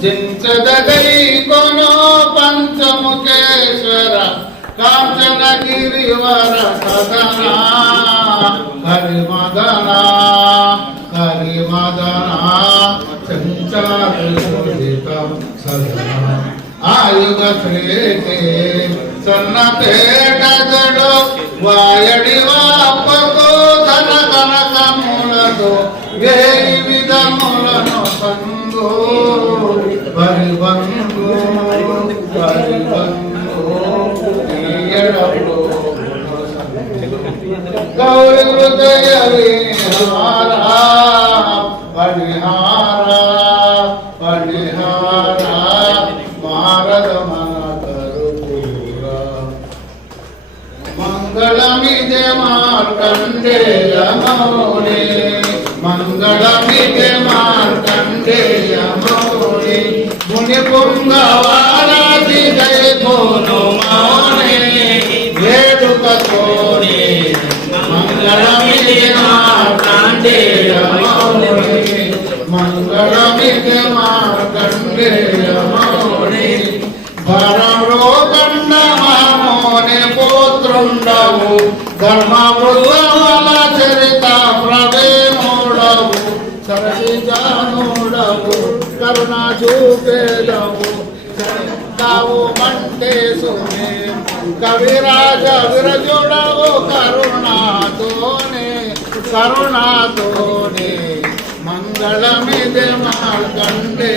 జించదగై కొనో పంచముఖేశ్వర కాంచనగిరివర సదన హరి మదనా హరి మదనా సంచారితం సదనా ఆయుగ శ్రేతే సన్నపేటగడు వాయడి వాపకు ధన కనకములతో వేయి విధములను సంగో गौर हृदय हमारा परिहारा परिहारा भारत मना करो पूरा मंगलमिदे मार्कंडेय मौने मंगलमि ముని పుంగవారాది జయ కోను మౌని వేడుక కోని మంగళమిదే మార్కండేయ చరిత ప్రవేముడ సరసిజానుడవు కరుణ చూపేదవు తావు మంటే సునే కవిరాజ విరజుడవు కరుణాతోనే కరుణాతోనే. మంగళమిదే మా కండే